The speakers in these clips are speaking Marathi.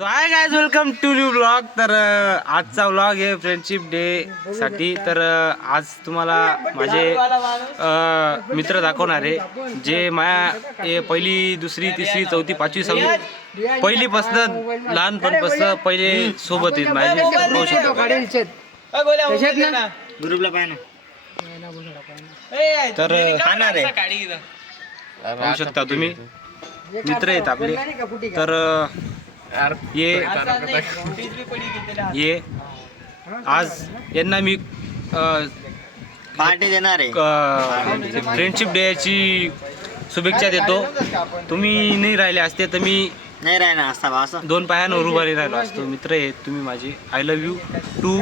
High guys, welcome to new blog. तर आजचा व्लॉग आहे फ्रेंडशिप डे साठी. तर आज तुम्हाला माझे मित्र दाखवणार आहे जे माझ्या पहिली दुसरी तिसरी चौथी पाचवी सहावी पहिलीपासून लहानपणापासून पहिले सोबत आहेत माझे. पाहू शकता ग्रुपला पाहिजे तर पाहू शकता तुम्ही मित्र आहेत आपले. तर ये आज यांना मी पार्टी देणार आहे. फ्रेंडशिप डेची शुभेच्छा देतो. तुम्ही नाही राहिले असते तर मी नाही राहणार असता असं दोन पायांवर उभा राहिलो असतो. मित्र आहेत तुम्ही माझे. I love you too.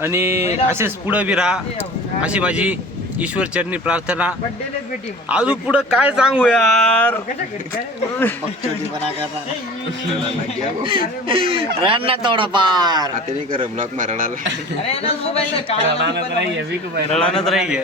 आणि असेच पुढं बी राहा अशी माझी ईश्वर चरणी प्रार्थना. अजून पुढं काय सांगू यार. राहणार थोडा पार रडानच राहील.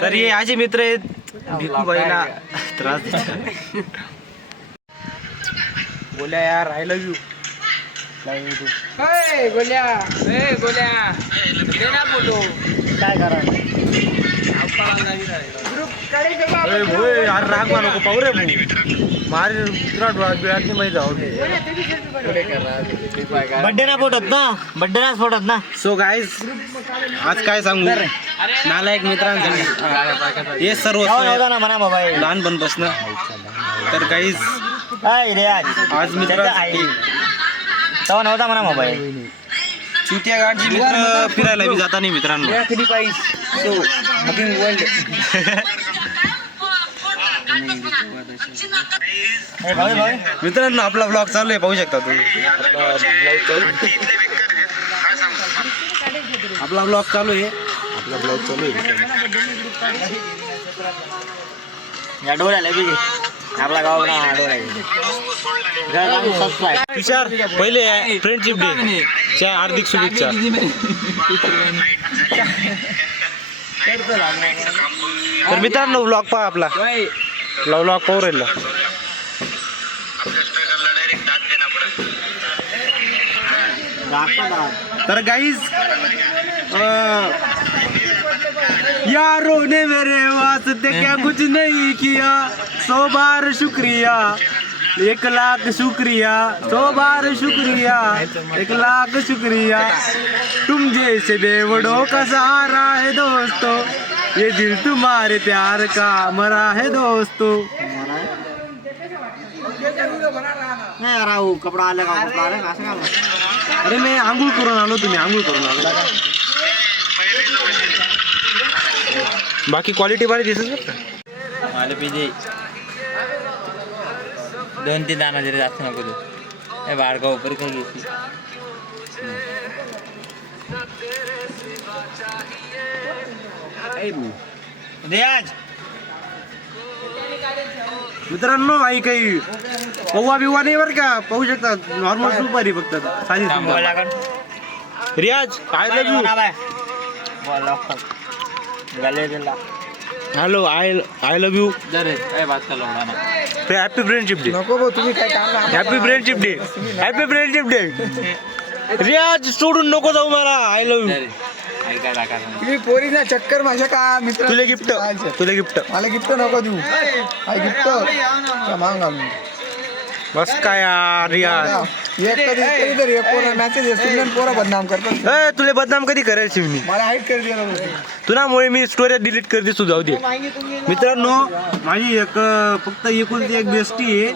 तर हे असे मित्र आहेत भिकूबाईला त्रास देतात. बोल्या यार आय लव्ह यू. काय करा यार राग नको पाहू रे मारे बिळात नाही माहिती जाऊ. बड्डे ना फोटोत ना, बड्डे ना फोटोत ना. सो गाईज आज काय सांगू नालायक मित्रांसाठी हे सर्व ना म्हणा मोबाईल लहानपणापासून. तर गाईज रे आज मित्र तेव्हा नव्हता म्हणा मोबाईल. चुतिया गाडची मित्र फिरायला बी जाता नाही मित्रांनो. मित्रांनो आपला ब्लॉग चालू आहे पाहू शकता तुम्ही. आपला ब्लॉग चालू आहे. या डोळ्याला बी आपला गाव ना तुषार पहिले फ्रेंडशिप डे च्या हार्दिक शुभेच्छा. तर मित्रांनो ब्लॉग पहा आपला ब्लॉग पाहू राहिला. तर गाईज यारों ने मेरे वास्ते क्या कुछ नहीं किया 100 बार शुक्रिया 1 लाख शुक्रिया 100 बार शुक्रिया 1 लाख शुक्रिया. तुम जैसे बेवड़ों का सहारा है दोस्तों. ये दिल तुम्हारे प्यार का मरा है दोस्तों. नाही राहू कपडा आला का असं का. अरे मी आंघोळ करून आलो. तुम्ही आंघोळ करून आलो. बाकी क्वालिटी भारी दिसत मला पिजे 2-3 दाना जरी जास्त नको तू. ए बाळगा उपर काय घेतली रियाज. मित्रांनो आई काही पौवा बिवा नाही बरं का. पाहू शकता नॉर्मल सुपारी फक्त साधी. रियाज I love you. Hello I love you. Happy friendship day. नको तुम्ही काय काम happy friendship day. Happy friendship day. रियाज सोडून नको जाऊ मला. I love you. तुम्ही पोरीना चक्कर माझ्या का मित्र. तुला गिफ्ट मला गिफ्ट नको देऊ. काय गिफ्ट मांग आम्ही बस काय यार. रियाज कधीतरी मॅसेज पोरं बदनाम करतात. तुला बदनाम कधी करायची मी. मला हाईट कर दिला तुझ्यामुळे मी स्टोरी डिलीट करते. तू जाऊ दे. मित्रांनो माझी एक फक्त एकुलती एक बेस्टी आहे.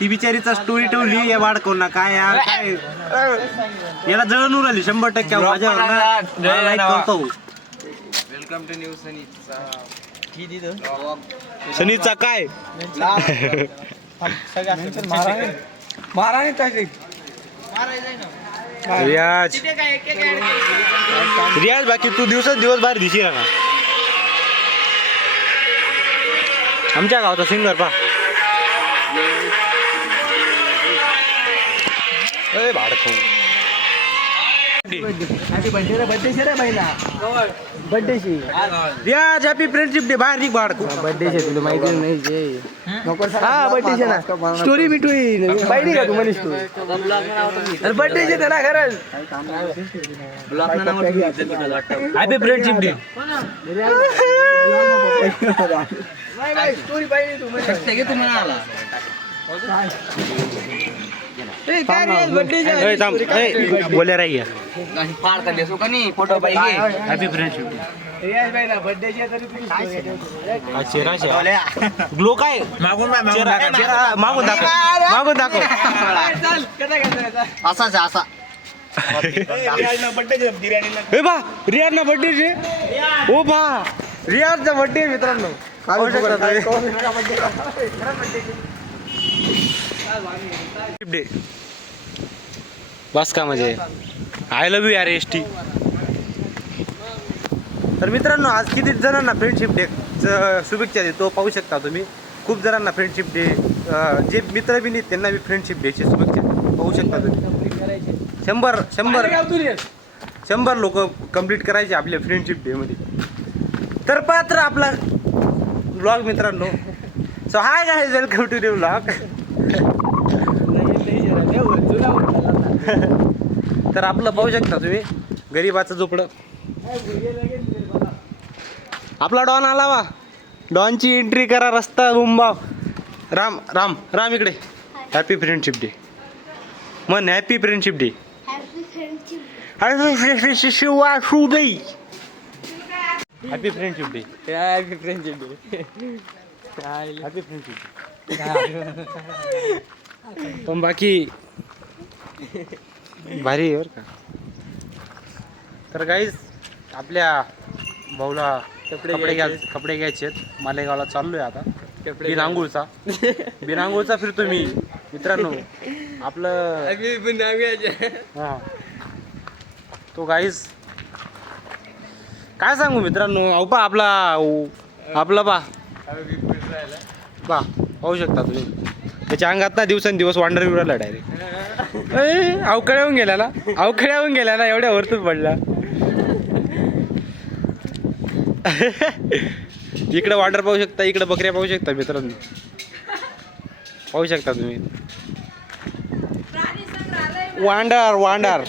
ती बिचारीचा स्टोरी ठेवली या वाढकवून काय यार काय याला जळण उराली 100% माझ्यावर करतो. वेलकम टू न्यू सनीचा काय रियाज बाकी तू दिवस बाहेर दिशी ना. आमच्या गावचा सिंगर पा भाड खाऊ. बर्थडे रे महिना बर्थडेशी रियाज हॅपी फ्रेंडशिप डे बाहेर निघ बाळ बर्थडे तुला माहिती नाही जे हा बर्थडे ना स्टोरी बिटवी पाहिली का तुम्हाला स्टोरी बर्थडे ना खरंच हॅपी फ्रेंडशिप डे स्टोरी पाहिली तुम्हाला बोल्या राही फोटो पाहिजे हॅपी फ्रेंडशिप ग्लो काय मागून दाखव असाच असा हे बा रियाज ना बर्थडे ओ बा रियाजचा बर्थडे मित्रांनो डे बस का म्हणजे आय लव्ह यू यार एसटी तर मित्रांनो आज किती जणांना फ्रेंडशिप डे शुभेच्छा देतो पाहू शकता तुम्ही खूप जणांना फ्रेंडशिप डे जे मित्र बी नाही त्यांना बी फ्रेंडशिप डेची शुभेच्छा पाहू शकता तुम्ही 100 लोक कंप्लीट करायचे आपल्या फ्रेंडशिप डे मध्ये तर पात्र आपला ब्लॉग मित्रांनो so hi guys welcome to new blog तर आपलं पाहू शकता तुम्ही गरीबाचं झोपडं आपला डॉन आला वा डॉनची एंट्री करा रस्ता बुंबाव राम राम राम इकडे हॅपी फ्रेंडशिप डे मन हॅपी फ्रेंडशिप डे शिवा शुदई happy friendship day happy friendship day happy friendship पण बाकी भारी आहे बरं का तर गाईज आपल्या भाऊला कपडे घ्यायचे आहेत मालेगावला चाललोय आता बिनांगूळचा फिरतो मी मित्रांनो आपलं हा तो गाईज काय सांगू मित्रांनो अहो पा आपला पाहू शकता तुम्ही त्याच्या अंगात ना दिवसेंदिवस वांडर विवराला डायरेक्ट अवकळ्याहून गेला ना एवढ्या वरतच पडला इकडे वांडर पाहू शकता इकडे बकऱ्या पाहू शकता मित्रांनो पाहू शकता तुम्ही वांडर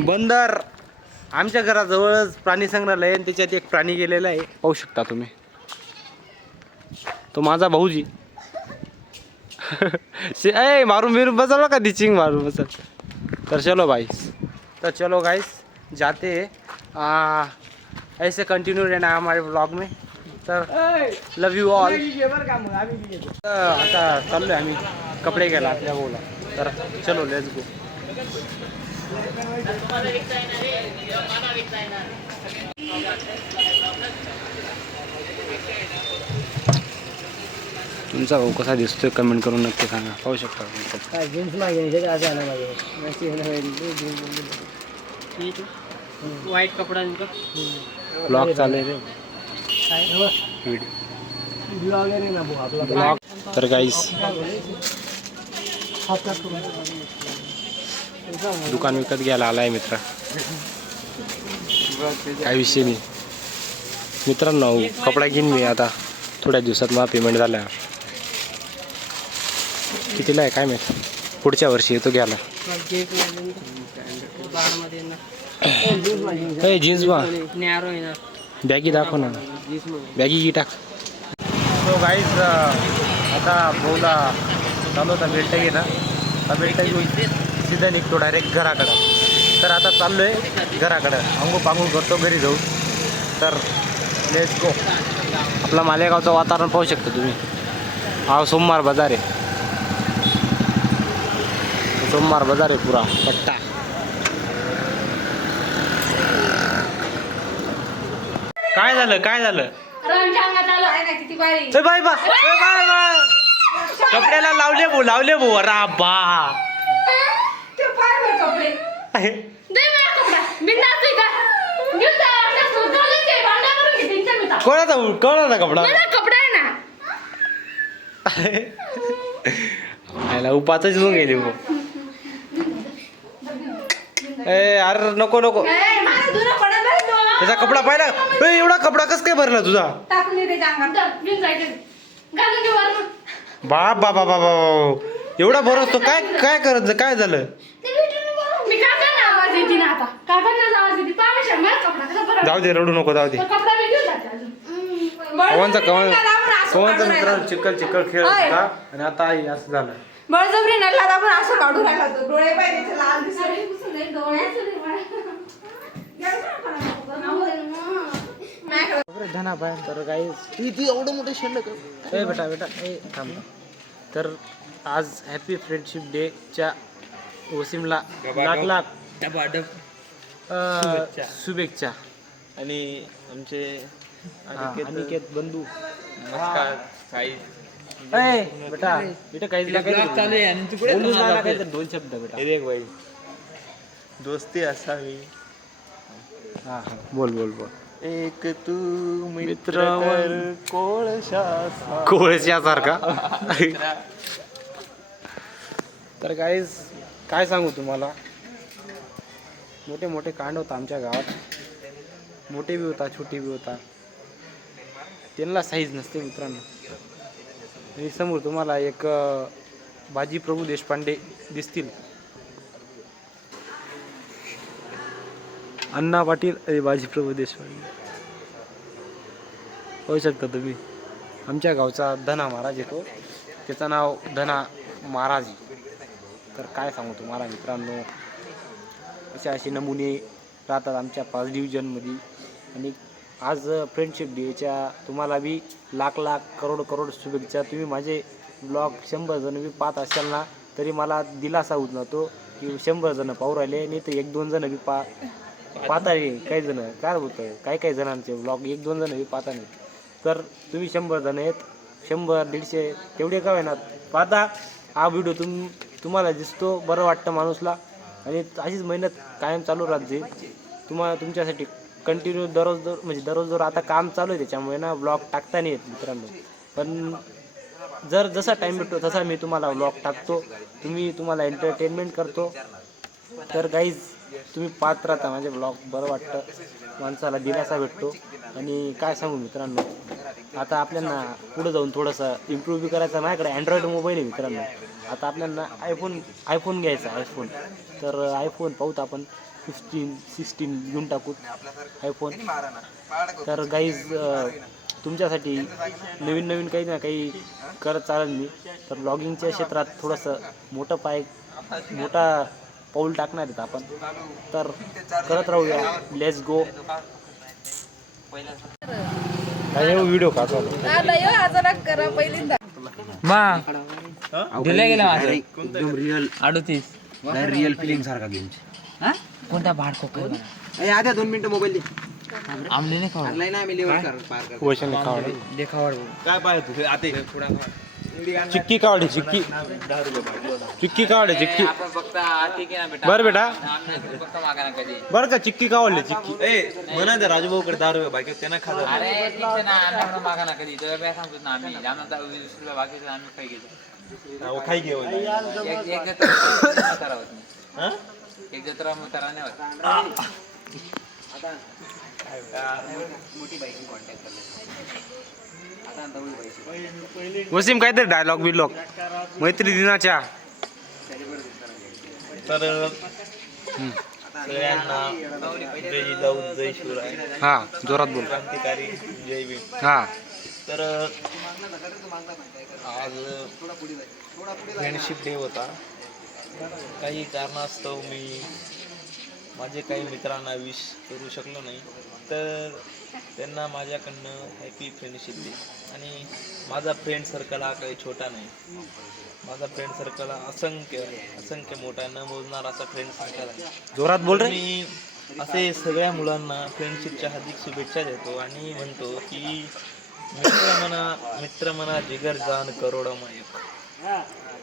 बंदर आमच्या घराजवळच प्राणी संग्रहालय आणि त्याच्यात एक प्राणी गेलेला आहे पाहू शकता तुम्ही तो माझा भाऊजी मारून बिरून बसवलं का दिचिंग मारून बसत तर चलो गाइस जाते ऐसे कंटिन्यू रहना हमारे ब्लॉग में तर लव यू ऑल आता चाललोय आम्ही कपडे घ्यायला आपल्या भाऊला तर चलो लेट्स गो तुमचा भाऊ कसा दिसतोय कमेंट करून नक्की सांगा पाहू शकता जीन्स मागे वाईट कपडा ब्लॉग चालू रे ब्लॉग तर गाईस दुकान विकत घ्यायला आलाय मित्र काही विषय नाही मित्रांनो कपडा घेईन मी आता थोड्या दिवसात मला पेमेंट झाल्यावर कितीला आहे काय माहिती पुढच्या वर्षी येतो घ्यायला जीन्स बा बॅगी दाखव ना बॅगी की टाक तो गाईज आता भाऊला चालू होता बेल्ट घे ना बेल्ट घेऊन सीधा निघतो डायरेक्ट घराकडं तर आता चाललो आहे घराकडं अंगू पांगू करतो घरी जाऊ तर लेट्स गो आपला मालेगावचं वातावरण पाहू शकता तुम्ही हा सोमवार बाजार आहे पुरा पट्टा काय झालं बाय कपड्याला लावले भो रा बा कोणाचा कपडा उपाच घेऊन गेले ए अरे नको नको त्याचा कपडा पाहिला ए, एवढा कपडा कस काय भरला तुझा बाप बाबा बाबा एवढा भरस तो काय काय करत काय झालं जाऊ दे रडू नको जाऊ दे कवनचा मित्र चिकल चिकल खेळ होता आणि आता आई असं झालं बळजबरी नडला तर आपण असं काढून राहिला तो डोळे पाहिजे लाल दिसले धना बाय तर काही ती एवढं मोठे शिल्लक ए बेटा बेटा ए थांब तर आज हॅपी फ्रेंडशिप डेच्या वसीमला लाख लाख शुभेच्छा आणि आमचे अनिकेत बंधू नमस्कार काही ए बेटा बेटा काही बोलू नका काहीतरी दोन शब्द बेटा एक बाई दोस्ती असावी हा हा बोल बोल बोल एक तू मित्र कोळशा कोळशासारखा तर गाईज काय सांगू तुम्हाला मोठे मोठे कांड होता आमच्या गावात मोठे बी होता छोटे बी होता त्यांना साईज नसते मित्रांनो आणि समोर तुम्हाला एक बाजी प्रभू देशपांडे दिसतील अण्णा पाटील आणि बाजी प्रभू देशपांडे होऊ शकता तुम्ही आमच्या गावचा धना महाराज येतो त्याचं नाव धना महाराज तर काय सांगू तुम्हाला मित्रांनो असे नमुने राहतात आमच्या 5 डिव्हिजनमध्ये आणि आज फ्रेंडशिप डेच्या तुम्हाला बी लाख लाख करोड करोड शुभेच्छा तुम्ही माझे ब्लॉग 100 जण बी पाहत असाल ना तरी मला दिलासा होत नव्हतो की 100 जण पाहू राहिले नाही तर 1-2 जण बी पाहता रे काही जण काय होतं काही जणांचे ब्लॉग 1-2 जण बी पाहता नाही तर तुम्ही 100 जण आहेत 100-150 तेवढे का होईना पाहता हा व्हिडिओ तुम्हाला दिसतो बरं वाटतं माणूसला आणि अशीच मेहनत कायम चालू राहत जाईल तुमच्यासाठी कंटिन्यू दररोज आता काम चालू आहे त्याच्यामुळे ना ब्लॉग टाकता नाही येत मित्रांनो पण जसा टाईम भेटतो तसा मी तुम्हाला ब्लॉग टाकतो तुम्हाला एंटरटेनमेंट करतो तर गाईज तुम्ही पाहत राहता माझे ब्लॉग बरं वाटतं माणसाला दिलासा भेटतो आणि काय सांगू मित्रांनो आता आपल्याला पुढे जाऊन थोडंसं इम्प्रूव्ह बी करायचं माझ्याकडे अँड्रॉइड मोबाईल आहे मित्रांनो आता आपल्याला आयफोन घ्यायचा आयफोन तर आयफोन पाहूत आपण 15-16 घेऊन टाकू आयफोन तर गाईज तुमच्यासाठी नवीन काही ना काही करत चालेल मी तर ब्लॉगिंगच्या क्षेत्रात थोडंसं मोठा पाऊल टाकणार आहेत आपण तर करत राहूया लेट्स गो व्हिडिओ का दिला गेला एकदम रिअल 38 रिअल फिलिंग सारखा गेम कोणता भाड खोक आधी 2 मिनिटं मोबाईल दे आमले नाही खाऊ काय पाहिजे आता चिक्की कावडे चिक्की कावडे चिक्की बरं बेटा बरं का चिक्की कावडली चिक्की ए म्हणा त्या राजूभाऊकडे 10 रुपये बाकी त्यांना खात मागा ना कधी तर सांगतो ना आम्ही 20 रुपये बाकी आम्ही खाई घेतो खाई घेऊ एक जत्रा मुतारा नाही होत वसीम काहीतरी डायलॉग बिलॉग मैत्री दिनाच्या तर सगळ्यांना जय जिजाऊ जय शिवराय हा जोरात बोल क्रांतिकारी जय भीम हा तर आज फ्रेंडशिप डे होता काही कारणास्तव मी माझे काही मित्रांना विश करू शकलो नाही तर त्यांना माझ्याकडनं हॅपी फ्रेंडशिप डे आणि माझा फ्रेंड सर्कल हा काही छोटा नाही माझा फ्रेंड सर्कल हा असंख्य मोठा न मोजणार असा फ्रेंड सर्कल आहे जोरात बोल रे मी असे सगळ्या मुलांना फ्रेंडशिपच्या हार्दिक शुभेच्छा देतो आणि म्हणतो की मित्र मना जिगर जान करोडमायक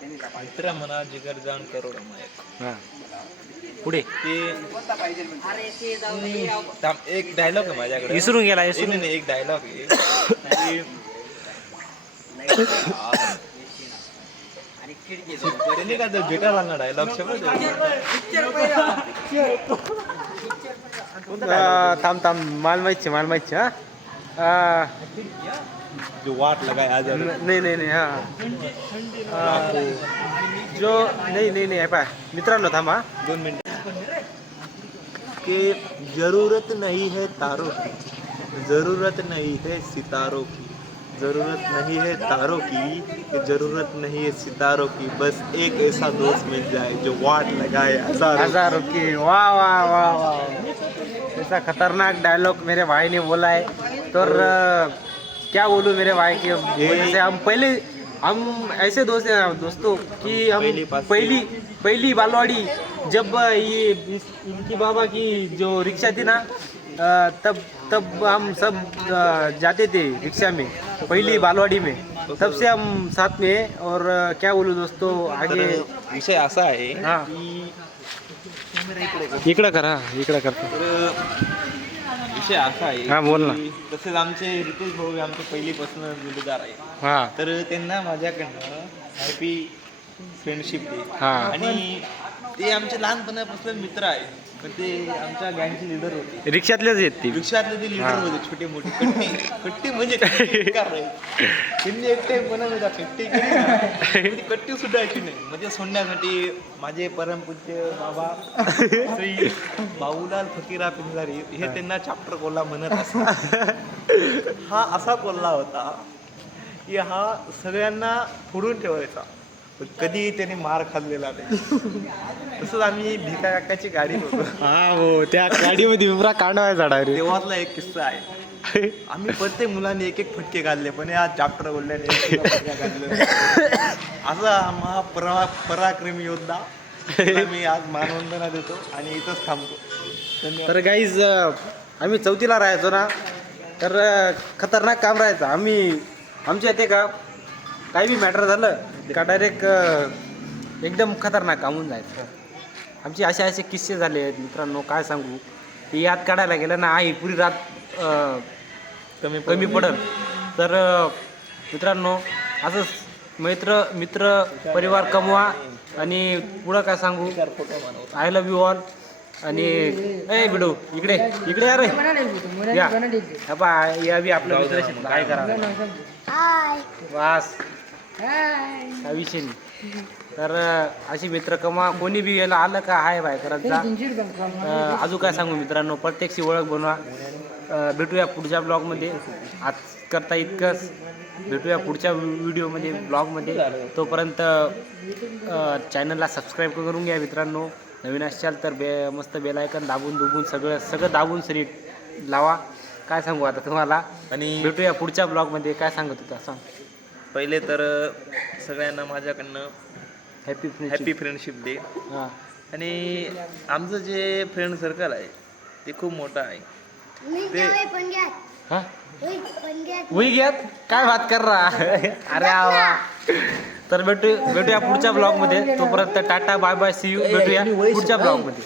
मित्र मना जिगर जान करोडमायक पुढे ते एक डायलॉग आहे माझ्याकडे विसरून गेला एक डायलॉग आहे त्यांनी काय तो गिटार आणला डायलॉग थांब थांब मालमाईची हा जो वाट लगाय आज नाही हा जो नाही पाय मित्रांनो थांबा 2 मिनिट कि जरूरत नहीं है तारों की, जरूरत नहीं है सितारों की, जरूरत नहीं है तारों की, कि जरूरत नहीं है सितारों की, बस एक ऐसा दोस्त मिल जाए जो वाट लगाए हजारों की। वाह वाह वाह वाह, ऐसा खतरनाक डायलॉग मेरे भाई ने बोला है। तो क्या बोलूँ मेरे भाई के वजह से हम ऐसे दोस्त हैं दोस्तों कि हम पहली बालवाड़ी जब ये इनकी बाबा की जो रिक्शा थी ना तब हम सब जाते थे रिक्शा में पहली बालवाड़ी में, तब से हम साथ में हैं। और क्या बोलूँ दोस्तों आगे विषय असा आहे हाँ की इकडं करतो विषय असा आहे हा, बोल ना. की तसेच आमचे रितेश भाऊ हे आमचे पहिलीपासून जोडीदार आहे, हां तर त्यांना माझ्याकडनं हॅपी फ्रेंडशिप डे हा. आणि ते आमचे लहानपणापासून मित्र आहेत, पण ते आमच्या गँगचे लीडर होते, रिक्षातलेच आहेत ती रिक्षातले ते लीडर होते, छोटे मोठे कट्टी म्हणजे बेकार आहे. त्यांनी एकटे बनत होता कट्टी कट्टी सुटायची नाही, म्हणजे सोडण्यासाठी माझे परमपूज्य बाबा श्री बाबूलाल फकीरा पिंजारी हे त्यांना चॅप्टर कोल्हा म्हणत असतात. हा असा कोल्हा होता की हा सगळ्यांना फोडून ठेवायचा, पण कधीही त्याने मार खाल्लेला नाही. तसंच आम्ही भिका काकाची गाडीत होतो, हा हो त्या गाडीमध्ये विमरा काढवायचा डायरेक्ट. तेव्हातला एक किस्सा आहे. आम्ही प्रत्येक मुलांनी एक फटके घालले, पण या चॅप्टर बोलल्याने असा पराक्रमी योद्धा मी आज मानवंदना देतो आणि इथंच थांबतो. धन्यवाद. तर गाईज आम्ही चौथीला राहायचो ना, तर खतरनाक काम राहायचं. आमच्या इथे का काही बी मॅटर झालं का डायरेक्ट एकदम खतरनाक काम होऊन जायचं. आमचे असे किस्से झाले आहेत मित्रांनो, काय सांगू. ती याद काढायला गेलं ना आई पुरी रात कमी पडल. तर मित्रांनो असंच मित्र परिवार कमवा आणि पुढं काय सांगू. I love you all. आणि ए बिडू इकडे या रे या या बी आपलं मित्र काय करा वास हा विषय नाही. तर अशी मित्र कमा कोणी बी यायला आलं का हाय बाय करायचा. अजून काय सांगू मित्रांनो, प्रत्येकशी ओळख बनवा. भेटूया पुढच्या ब्लॉगमध्ये. आज करता इतकंच. भेटूया पुढच्या व्हिडिओमध्ये ब्लॉगमध्ये. तोपर्यंत चॅनलला सबस्क्राईब करून घ्या मित्रांनो. नवीन असाल तर मस्त बेल आयकन दाबून सगळं दाबून सरी लावा. काय सांगू आता तुम्हाला. आणि भेटूया पुढच्या ब्लॉगमध्ये. काय सांगत होता सांग. पहिले तर सगळ्यांना माझ्याकडनं हॅपी फ्रेंडशिप डे. हां आणि आमचं जे फ्रेंड सर्कल आहे ते खूप मोठं आहे. ते हां वही घ्यात काय बात कर रहा. अरे वा. तर भेटूया पुढच्या ब्लॉगमध्ये. तोपर्यंत tata bye bye see you. भेटूया पुढच्या ब्लॉगमध्ये.